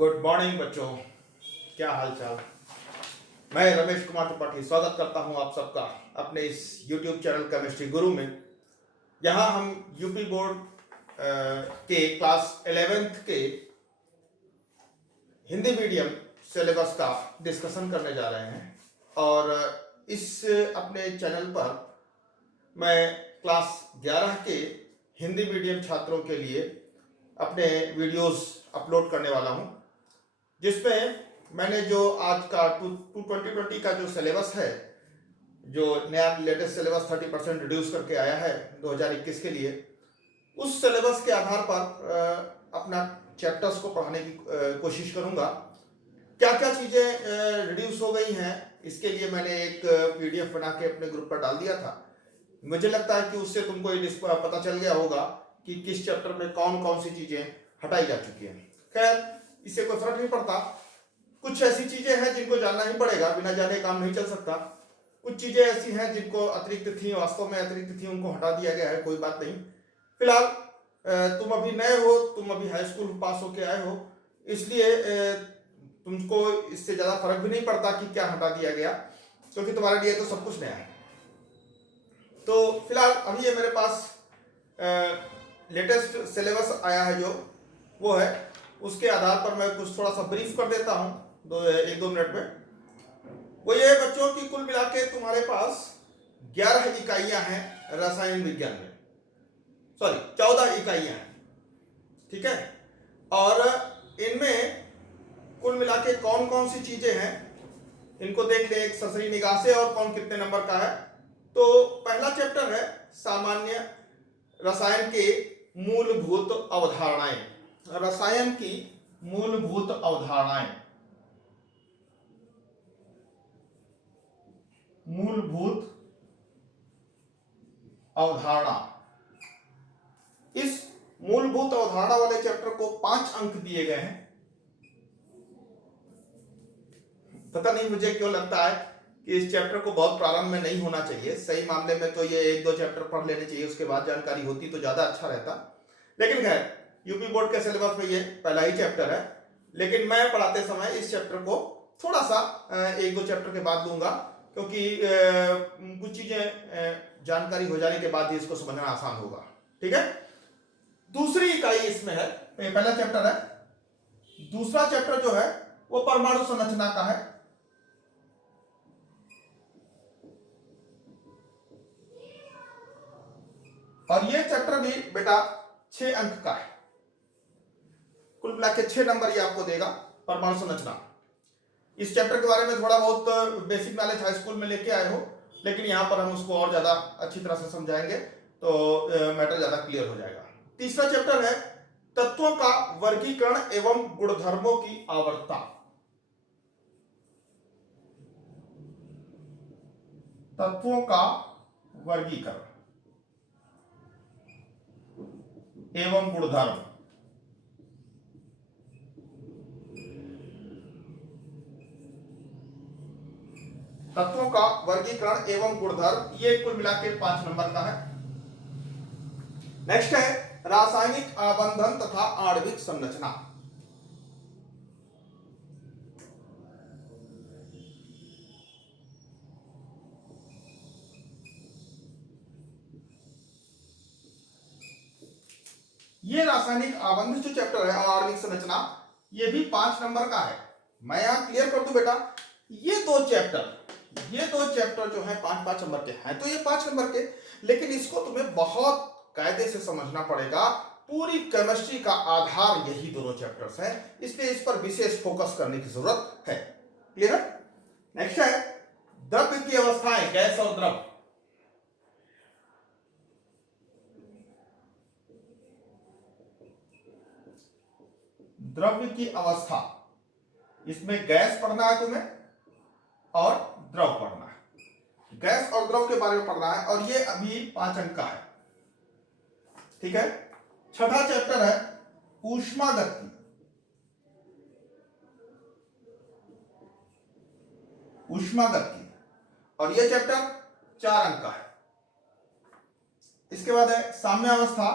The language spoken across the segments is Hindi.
गुड मॉर्निंग बच्चों, क्या हाल चाल। मैं रमेश कुमार त्रिपाठी स्वागत करता हूं आप सबका अपने इस YouTube चैनल केमिस्ट्री गुरु में। यहां हम यूपी बोर्ड के क्लास 11th के हिंदी मीडियम सिलेबस का डिस्कशन करने जा रहे हैं और इस अपने चैनल पर मैं क्लास 11 के हिंदी मीडियम छात्रों के लिए अपने वीडियोस अपलोड करने वाला हूं, जिसमें मैंने जो आज का 2020 का जो सिलेबस है, जो नया लेटेस्ट सिलेबस 30% रिड्यूस करके आया है 2021 के लिए, उस सिलेबस के आधार पर अपना चैप्टर्स को पढ़ाने की कोशिश करूंगा। क्या क्या चीज़ें रिड्यूस हो गई हैं, इसके लिए मैंने एक PDF बना के अपने ग्रुप पर डाल दिया था। मुझे लगता है कि उससे तुमको ये पता चल गया होगा कि किस चैप्टर में कौन कौन सी चीज़ें हटाई जा चुकी हैं। खैर, इससे कोई फर्क नहीं पड़ता। कुछ ऐसी चीजें हैं जिनको जानना ही पड़ेगा, बिना जाने काम नहीं चल सकता। कुछ चीजें ऐसी हैं जिनको अतिरिक्त थी, वास्तव में अतिरिक्त थी, उनको हटा दिया गया है, कोई बात नहीं। फिलहाल तुम अभी नए हो, तुम अभी हाई स्कूल पास होके आए हो, इसलिए तुमको इससे ज्यादा फर्क भी नहीं पड़ता कि क्या हटा दिया गया, क्योंकि तुम्हारे लिए तो सब कुछ नया है। तो फिलहाल अभी ये मेरे पास लेटेस्ट सिलेबस आया है, जो वो है, उसके आधार पर मैं कुछ थोड़ा सा ब्रीफ कर देता हूं एक दो मिनट में। वो ये बच्चों की कुल मिला के तुम्हारे पास 11 इकाइयां हैं रसायन विज्ञान में, सॉरी 14 इकाइयां हैं, ठीक है। और इनमें कुल मिला के कौन कौन सी चीजें हैं इनको देख ले एक सरसरी निगाह से, और कौन कितने नंबर का है। तो पहला चैप्टर है सामान्य रसायन के मूलभूत अवधारणाएं। रसायन की मूलभूत अवधारणाएं, मूलभूत अवधारणा। इस मूलभूत अवधारणा वाले चैप्टर को 5 अंक दिए गए हैं। पता नहीं मुझे क्यों लगता है कि इस चैप्टर को बहुत प्रारंभ में नहीं होना चाहिए। सही मामले में तो ये 1-2 चैप्टर पढ़ लेने चाहिए, उसके बाद जानकारी होती तो ज्यादा अच्छा रहता। लेकिन खैर, यूपी बोर्ड के सिलेबस में ये पहला ही चैप्टर है, लेकिन मैं पढ़ाते समय इस चैप्टर को थोड़ा सा 1-2 चैप्टर के बाद लूंगा, क्योंकि कुछ चीजें जानकारी हो जाने के बाद ही इसको समझना आसान होगा, ठीक है। दूसरी इकाई इसमें है, पहला चैप्टर है, दूसरा चैप्टर जो है वो परमाणु संरचना का है। और ये चैप्टर भी बेटा 6 अंक का है। कुल मिला के 6 नंबर ये आपको देगा, परमाणु संरचना। इस चैप्टर के बारे में थोड़ा बहुत बेसिक नॉलेज हाई स्कूल में लेके आए हो, लेकिन यहाँ पर हम उसको और ज्यादा अच्छी तरह से समझाएंगे तो मैटर ज्यादा क्लियर हो जाएगा। तीसरा चैप्टर है तत्वों का वर्गीकरण एवं गुणधर्मों की आवर्तता। तत्वों का वर्गीकरण एवं गुणधर्म। तत्वों का वर्गीकरण एवं गुणधर्म, ये कुल मिला के 5 नंबर का है। नेक्स्ट है रासायनिक आबंधन तथा आणविक संरचना। ये रासायनिक आबंध जो चैप्टर है और आणविक संरचना, ये भी 5 नंबर का है। मैं यहां क्लियर कर दूं बेटा, ये दो चैप्टर जो है 5-5 नंबर के हैं, तो ये 5 नंबर के, लेकिन इसको तुम्हें बहुत कायदे से समझना पड़ेगा। पूरी केमिस्ट्री का आधार यही दोनों चैप्टर्स हैं, इसलिए इस पर विशेष फोकस करने की जरूरत है। क्लियर है। नेक्स्ट है द्रव्य की अवस्थाएं, गैस और द्रव। द्रव्य की अवस्था, इसमें गैस पढ़ना है तुम्हें और द्रव पढ़ना है। गैस और द्रव के बारे में पढ़ना है, और ये अभी 5 अंक का है, ठीक है। छठा चैप्टर है ऊष्मागति। ऊष्मागति, और ये चैप्टर 4 अंक का है। इसके बाद है साम्यावस्था,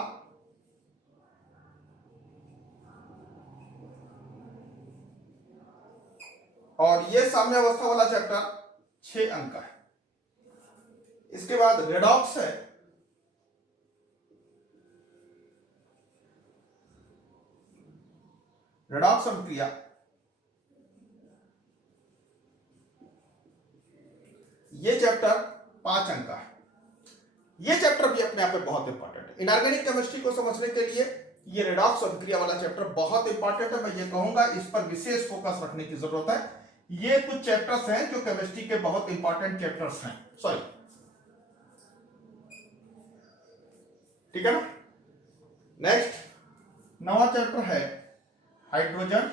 और ये साम्य अवस्था वाला चैप्टर 6 अंक का है। इसके बाद रेडॉक्स है, रेडॉक्स अभिक्रिया, ये चैप्टर 5 अंक का है। ये चैप्टर भी अपने आप में बहुत इंपॉर्टेंट है। इनऑर्गेनिक केमिस्ट्री को समझने के लिए ये रेडॉक्स अभिक्रिया वाला चैप्टर बहुत इंपॉर्टेंट है। मैं ये कहूंगा इस पर विशेष फोकस रखने की जरूरत है। ये कुछ चैप्टर्स हैं जो केमिस्ट्री के बहुत इंपॉर्टेंट चैप्टर्स हैं। सॉरी, ठीक है ना। नेक्स्ट नवा चैप्टर है हाइड्रोजन।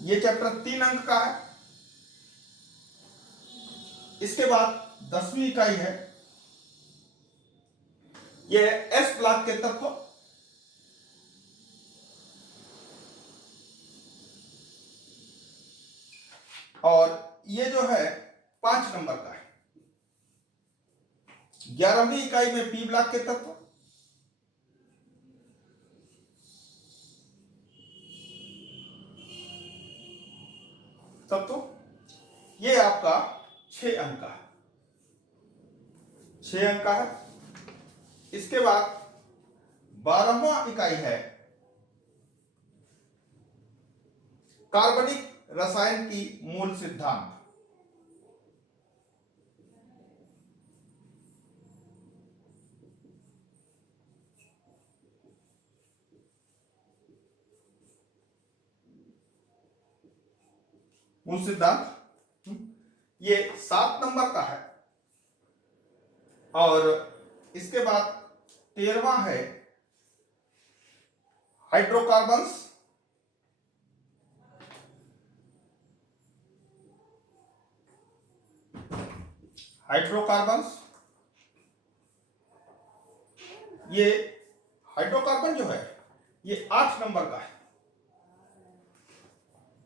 ये चैप्टर 3 अंक का है। इसके बाद 10वीं इकाई है, ये एस ब्लॉक के तत्व, और ये जो है 5 नंबर का है। 11वीं इकाई में पी ब्लॉक के तत्व, ये आपका 6 अंक का है, 6 अंक का है। इसके बाद 12वां इकाई है कार्बनिक रसायन की मूल सिद्धांत। मूल सिद्धांत ये 7 नंबर का है। और इसके बाद 13वां है हाइड्रोकार्बन्स। हाइड्रोकार्बन्स, ये हाइड्रोकार्बन जो है ये 8 नंबर का है,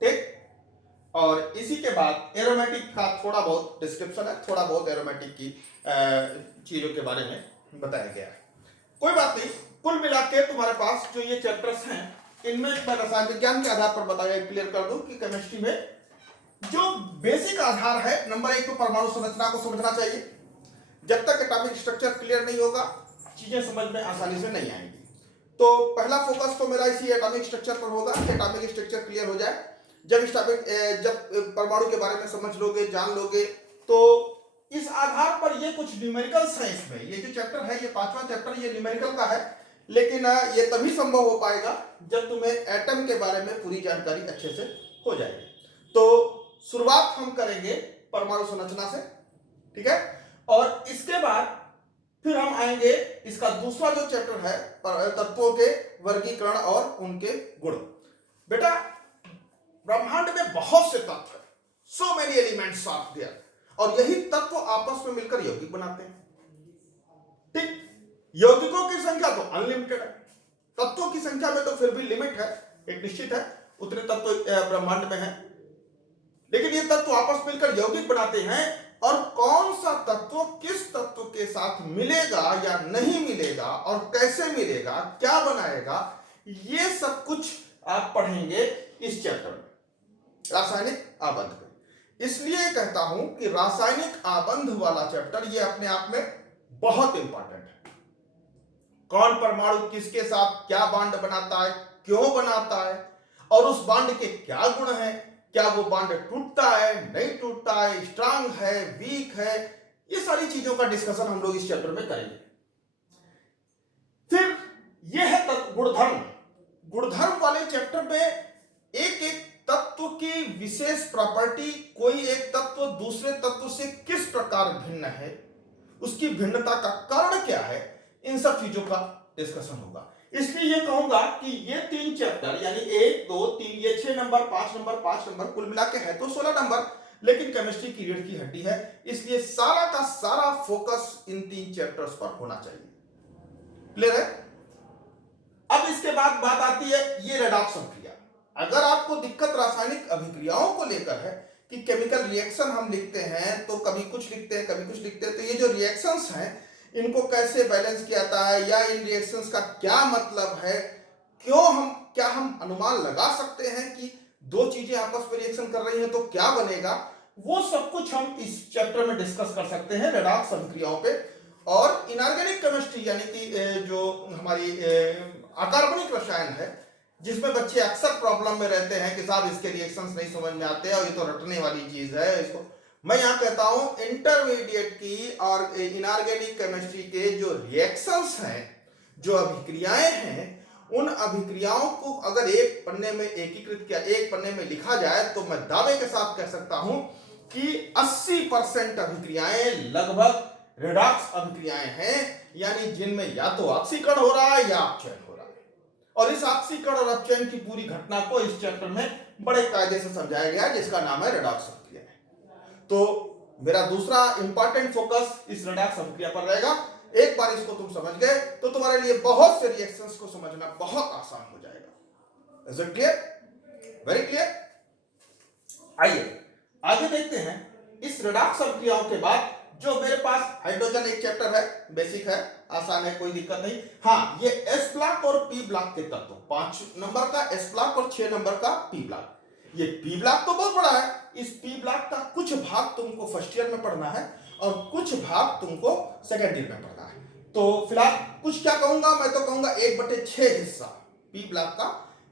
ठीक। और इसी के बाद एरोमेटिक का थोड़ा बहुत डिस्क्रिप्शन है, थोड़ा बहुत एरोमेटिक की चीजों के बारे में बताया गया है। कोई बात नहीं, कुल मिला के तुम्हारे पास जो ये चैप्टर्स हैं इनमें मैं रसायन विज्ञान के आधार पर बताया, क्लियर कर दूं कि केमिस्ट्री में जो बेसिक आधार है, नंबर 1 तो परमाणु संरचना को समझना चाहिए। जब तक एटॉमिक स्ट्रक्चर क्लियर नहीं होगा चीजें समझ में आसानी से नहीं आएंगी। तो पहला फोकस तो मेरा इसी एटॉमिक स्ट्रक्चर पर होगा। एटॉमिक स्ट्रक्चर क्लियर हो जाए, जब परमाणु के बारे में समझ लोगे, जान लोगे, तो इस आधार पर ये कुछ न्यूमेरिकल्स हैं इसमें। ये जो चैप्टर है, ये 5वां चैप्टर, ये न्यूमेरिकल का है, लेकिन ये तभी संभव हो पाएगा जब तुम्हें एटम के बारे में पूरी जानकारी अच्छे से हो जाएगी। तो शुरुआत हम करेंगे परमाणु संरचना से, ठीक है। और इसके बाद फिर हम आएंगे इसका दूसरा जो चैप्टर है तत्वों के वर्गीकरण और उनके गुण। बेटा ब्रह्मांड में बहुत से तत्व है, so many elements are there, और यही तत्व आपस में मिलकर यौगिक बनाते हैं, ठीक। यौगिकों की संख्या तो अनलिमिटेड है, तत्वों की संख्या में तो फिर भी लिमिट है, एक निश्चित है, उतने तत्व ब्रह्मांड में है, लेकिन ये तत्व आपस मिलकर यौगिक बनाते हैं। और कौन सा तत्व किस तत्व के साथ मिलेगा या नहीं मिलेगा, और कैसे मिलेगा, क्या बनाएगा, ये सब कुछ आप पढ़ेंगे इस चैप्टर में, रासायनिक आबंध में। इसलिए कहता हूं कि रासायनिक आबंध वाला चैप्टर ये अपने आप में बहुत इंपॉर्टेंट है। कौन परमाणु किसके साथ क्या बॉन्ड बनाता है, क्यों बनाता है, और उस बॉन्ड के क्या गुण हैं, क्या वो बॉन्ड टूटता है, नहीं टूटता है, स्ट्रांग है, वीक है, ये सारी चीजों का डिस्कशन हम लोग इस चैप्टर में करेंगे। फिर ये है गुणधर्म। गुणधर्म वाले चैप्टर में एक एक तत्व की विशेष प्रॉपर्टी, कोई एक तत्व दूसरे तत्व से किस प्रकार भिन्न है, उसकी भिन्नता का कारण क्या है, इन सब चीजों का डिस्कशन होगा। इसलिए ये कहूंगा कि ये 3 चैप्टर यानी 1, 2, 3, ये 6 नंबर, 5 नंबर, 5 नंबर, कुल मिला के है तो 16 नंबर, लेकिन केमिस्ट्री की रीढ़ की हड्डी है, इसलिए सारा का सारा फोकस इन 3 चैप्टर्स पर होना चाहिए। क्लियर है। अब इसके बाद बात आती है ये रेडॉक्स अभिक्रिया। अगर आपको दिक्कत रासायनिक अभिक्रियाओं को लेकर है कि केमिकल रिएक्शन हम लिखते हैं तो कभी कुछ लिखते हैं, कभी कुछ लिखते हैं, तो ये जो रिएक्शंस हैं इनको कैसे बैलेंस किया जाता है, या इन रिएक्शंस का क्या मतलब है, क्या हम अनुमान लगा सकते हैं कि दो चीजें आपस में रिएक्शन कर रही हैं तो क्या बनेगा, वो सब कुछ हम इस चैप्टर में डिस्कस कर सकते हैं रेडॉक्स अभिक्रियाओं पे। और इनऑर्गेनिक केमिस्ट्री यानी कि जो हमारी अकार्बनिक रसायन है, जिसमें बच्चे अक्सर प्रॉब्लम में रहते हैं कि साहब इसके रिएक्शंस नहीं समझ में आते और ये तो रटने वाली चीज है, इसको मैं यहां कहता हूं इंटरमीडिएट की और इनऑर्गेनिक केमिस्ट्री के जो रिएक्शंस हैं, जो अभिक्रियाएं हैं, उन अभिक्रियाओं को अगर एक पन्ने में एकीकृत किया, एक पन्ने में लिखा जाए, तो मैं दावे के साथ कह सकता हूं कि 80% अभिक्रियाएं लगभग रेडॉक्स अभिक्रियाएं हैं, यानी जिनमें या तो ऑक्सीकरण हो रहा है या अपचयन हो रहा है। और इस ऑक्सीकरण और अपचयन की पूरी घटना को इस चैप्टर में बड़े कायदे से समझाया गया है, जिसका नाम है रेडॉक्स अभिक्रिया। तो मेरा दूसरा इंपॉर्टेंट फोकस इस रेडॉक्स अभिक्रिया पर रहेगा। एक बार इसको तुम समझ गए तो तुम्हारे लिए बहुत से रिएक्शंस को समझना बहुत आसान हो जाएगा। Is it clear? Very clear. आइए आगे देखते हैं। इस रेडॉक्स अभिक्रियाओं के बाद जो मेरे पास हाइड्रोजन एक चैप्टर है, बेसिक है, आसान है, कोई दिक्कत नहीं। हाँ, ये एस ब्लॉक और पी ब्लॉक के तत्व, 5 नंबर का एस ब्लॉक और 6 नंबर का पी ब्लॉक। ये पी ब्लॉक तो बहुत बड़ा है। इस पी ब्लॉक का कुछ भाग तुमको फर्स्ट ईयर में पढ़ना है और कुछ भाग तुमको सेकेंड ईयर में पढ़ना है। तो फिलहाल कुछ क्या कहूंगा, मैं तो कहूंगा 1/6 हिस्सा पी ब्लॉक का,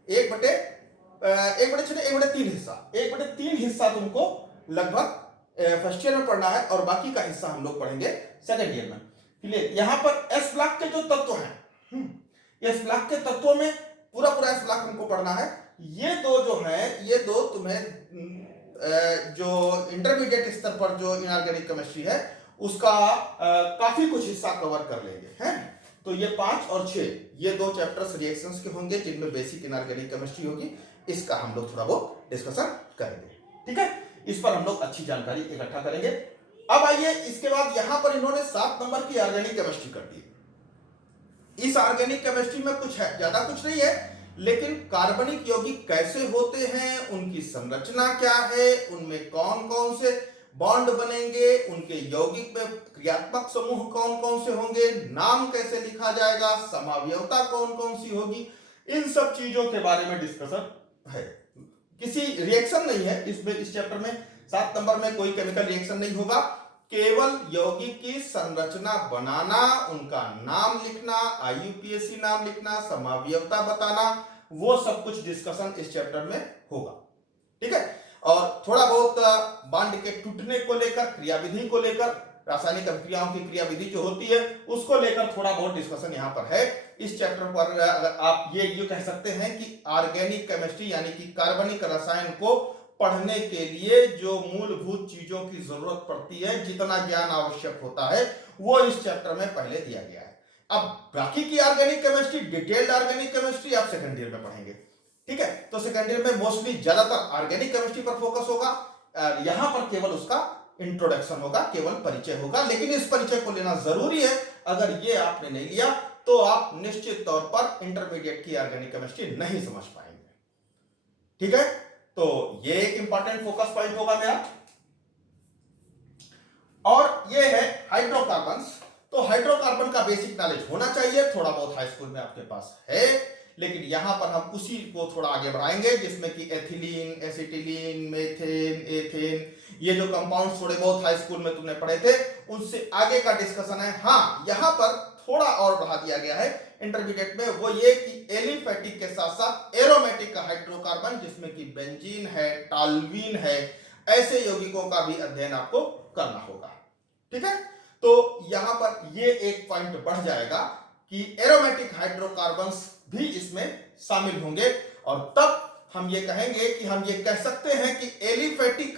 1/3 हिस्सा, 1/3 हिस्सा तुमको लगभग फर्स्ट ईयर में पढ़ना है और बाकी का हिस्सा हम लोग पढ़ेंगे सेकेंड ईयर में। क्लियर? यहां पर एस ब्लॉक के जो तत्व हैं, एस ब्लॉक के तत्वों में पूरा एस ब्लॉक हमको पढ़ना है। ये दो जो है, ये दो तुम्हें जो इंटरमीडिएट स्तर पर जो इनऑर्गेनिक केमिस्ट्री है उसका काफी कुछ हिस्सा कवर कर लेंगे, हैं? तो ये 5 और 6 ये दो चैप्टर्स रिएक्शंस के होंगे, जिनमें बेसिक इनऑर्गेनिक केमिस्ट्री होगी। इसका हम लोग थोड़ा बहुत डिस्कशन करेंगे, ठीक है? इस पर हम लोग अच्छी जानकारी इकट्ठा करेंगे। अब आइए, इसके बाद यहां पर इन्होंने 7 नंबर की ऑर्गेनिक केमिस्ट्री कर दी। इस ऑर्गेनिक केमिस्ट्री में कुछ है, ज्यादा कुछ नहीं है, लेकिन कार्बनिक यौगिक कैसे होते हैं, उनकी संरचना क्या है, उनमें कौन कौन से बॉन्ड बनेंगे, उनके यौगिक में क्रियात्मक समूह कौन कौन से होंगे, नाम कैसे लिखा जाएगा, समावयवता कौन कौन सी होगी, इन सब चीजों के बारे में डिस्कशन है। किसी रिएक्शन नहीं है इसमें, इस चैप्टर में 7 नंबर में कोई केमिकल रिएक्शन नहीं होगा, केवल यौगिक की संरचना बनाना, उनका नाम लिखना, IUPAC नाम लिखना, समावयवता बताना, वो सब कुछ डिस्कशन इस चैप्टर में होगा, ठीक है? और थोड़ा बहुत बॉन्ड के टूटने को लेकर, क्रियाविधि को लेकर, रासायनिक अभिक्रियाओं की क्रियाविधि जो होती है उसको लेकर थोड़ा बहुत डिस्कशन यहाँ पर है। इस चैप्टर पर अगर आप ये कह सकते हैं कि ऑर्गेनिक केमिस्ट्री यानी कि कार्बनिक रसायन को पढ़ने के लिए जो मूलभूत चीजों की जरूरत पड़ती है, जितना ज्ञान आवश्यक होता है, वो इस चैप्टर में पहले दिया गया है। अब बाकी की organic chemistry, detailed organic chemistry आप सेकंड ईयर में पढ़ेंगे, ठीक है? तो सेकंड ईयर में मोस्टली ज्यादातर ऑर्गेनिक केमिस्ट्री पर फोकस होगा। यहां पर केवल उसका इंट्रोडक्शन होगा, केवल परिचय होगा, लेकिन इस परिचय को लेना जरूरी है। अगर ये आपने नहीं लिया तो आप निश्चित तौर पर इंटरमीडिएट की ऑर्गेनिक केमिस्ट्री नहीं समझ पाएंगे, ठीक है? तो ये एक इंपॉर्टेंट फोकस पॉइंट होगा मेरा। और ये है हाइड्रोकार्बन्स। तो हाइड्रोकार्बन का बेसिक नॉलेज होना चाहिए, थोड़ा बहुत हाई स्कूल में आपके पास है, लेकिन यहां पर हम उसी को थोड़ा आगे बढ़ाएंगे, जिसमें कि एथिलीन, एसिटिलीन, मेथेन, एथेन, ये जो कंपाउंड्स थोड़े बहुत हाई स्कूल में तुमने पढ़े थे, उनसे आगे का डिस्कशन है। हाँ, यहां पर थोड़ा और बढ़ा दिया गया है इंटरमीडिएट में, वो ये कि एलिफेटिक के साथ साथ एरोमेटिक का हाइड्रोकार्बन, जिसमें कि बेंजीन है, टॉल्यूइन है, ऐसे यौगिकों का भी अध्ययन आपको करना होगा, ठीक है? तो यहां पर ये एक पॉइंट बढ़ जाएगा कि एरोमेटिक हाइड्रोकार्बन्स भी इसमें शामिल होंगे, और तब हम ये कहेंगे कि हम ये कह सकते हैं कि एलिफेटिक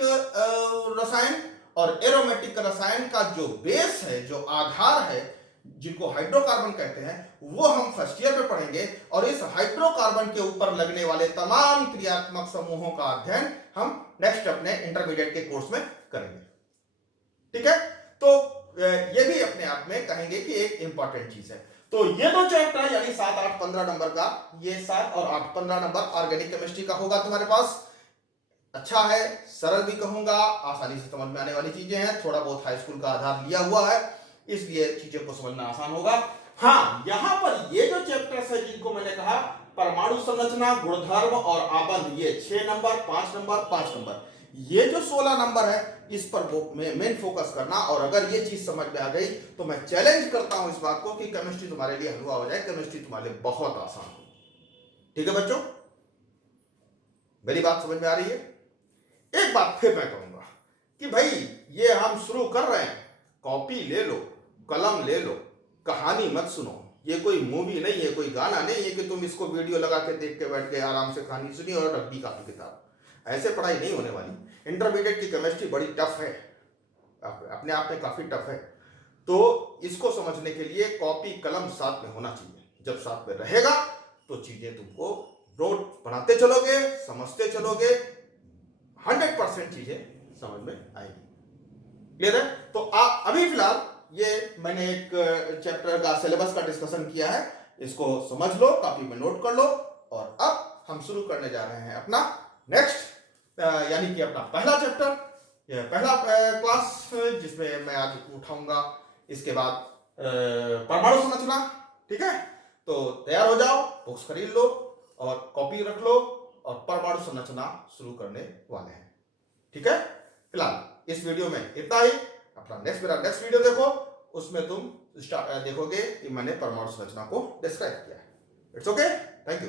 रसायन और एरोमेटिक रसायन का जो बेस है, जो आधार है, जिनको हाइड्रोकार्बन कहते हैं, वो हम फर्स्ट ईयर में पढ़ेंगे, और इस हाइड्रोकार्बन के ऊपर लगने वाले तमाम क्रियात्मक समूहों का अध्ययन हम नेक्स्ट अपने इंटरमीडिएट के कोर्स में करेंगे, ठीक है? तो ये भी अपने आप में कहेंगे कि एक इंपॉर्टेंट चीज है। तो ये दो चैप्टर यानी 7, 8, 15 नंबर का, ये 7 और 8, 15 नंबर ऑर्गेनिक केमिस्ट्री का होगा तुम्हारे पास। अच्छा है, सरल भी कहूंगा, आसानी से समझ में आने वाली चीजें हैं, थोड़ा बहुत हाई स्कूल का आधार लिया हुआ है, इसलिए चीजों को समझना आसान होगा। हाँ, यहां पर ये जो चैप्टर्स है जिनको मैंने कहा परमाणु संरचना, गुणधर्म और आबंध, ये 6 नंबर, 5 नंबर, 5 नंबर, ये जो 16 नंबर है इस पर मेन फोकस करना। और अगर ये चीज समझ में आ गई तो मैं चैलेंज करता हूं इस बात को कि केमिस्ट्री तुम्हारे लिए हलवा हो जाए, केमिस्ट्री तुम्हारे लिए बहुत आसान हो। ठीक है बच्चों, मेरी बात समझ में आ रही है? एक बात फिर मैं कहूंगा कि भाई ये हम शुरू कर रहे हैं, कॉपी ले लो, कलम ले लो, कहानी मत सुनो। ये कोई मूवी नहीं है, कोई गाना नहीं है कि तुम इसको वीडियो लगा के देख के बैठ गए, आराम से कहानी सुनी और रख दी कापी किताब। ऐसे पढ़ाई नहीं होने वाली। इंटरमीडिएट की केमिस्ट्री बड़ी टफ है, अपने आप में काफी टफ है। तो इसको समझने के लिए कॉपी कलम साथ में होना चाहिए। जब साथ में रहेगा तो चीजें तुमको नोट बनाते चलोगे, समझते चलोगे, 100% चीजें समझ में आएगी। क्लियर है? तो आप अभी फिलहाल ये मैंने एक चैप्टर का सिलेबस का डिस्कशन किया है, इसको समझ लो, कॉपी में नोट कर लो। और अब हम शुरू करने जा रहे हैं अपना नेक्स्ट यानी कि अपना पहला चैप्टर, यह पहला क्लास जिसमें मैं आज उठाऊंगा इसके बाद परमाणु संरचना। ठीक है, तो तैयार हो जाओ, बुक्स खरीद लो और कॉपी रख लो और परमाणु संरचना शुरू करने वाले हैं। ठीक है, फिलहाल इस वीडियो में इतना ही। अपना मेरा नेक्स्ट वीडियो देखो, उसमें तुम देखोगे कि मैंने परमाणु संरचना को डिस्क्राइब किया है। It's okay, thank you.